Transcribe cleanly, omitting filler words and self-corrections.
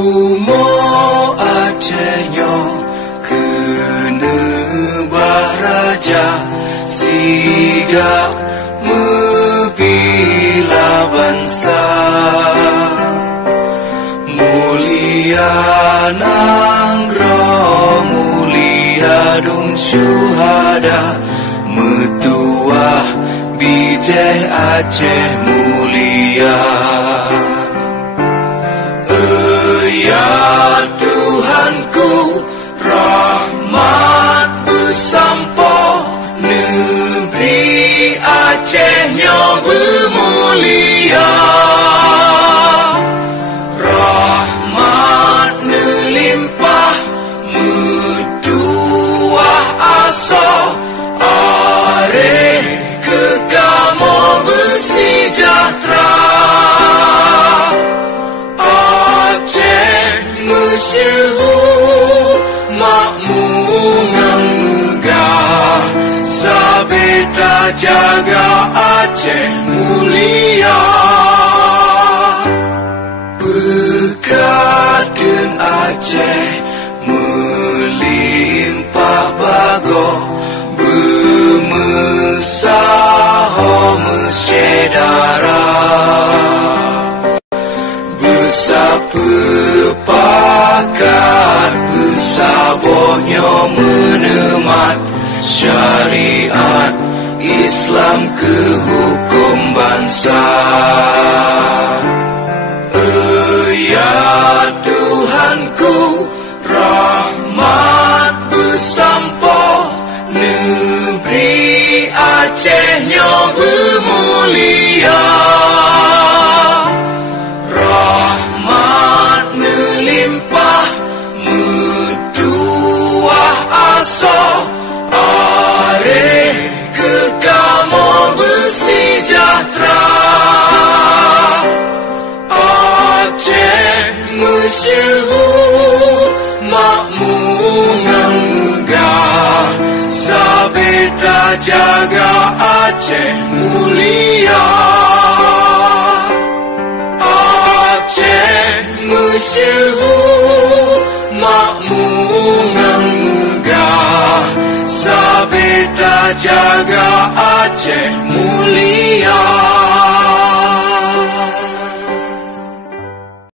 Tumo Acehnya kena baraja siga mebila bangsa mulia nanggro mulia dong syuhada metuah bijih Aceh mulia. Ya Tuhanku, rahmat bersampo negeri Acehnya bermulia. Rahmat melimpah metuah asa areh kekamo bersejahtera. Masyhur makmungan megah sabeda jaga Aceh mulia. Berkatkan Aceh melimpah bago bermesaho mesyedara bersapepakat bersabohnya menemat syariat Islam ke hukum bangsa. Ya Tuhanku, rahmat bersampo negeri Acehnya bermulia. Rahmat melimpah metuah asa areh kekamo bersejahtera. Aceh masyhur makmungan megah sabeda jaga Aceh mulia. Aceh masyhur makmungan megah sabeda jaga Aceh mulia.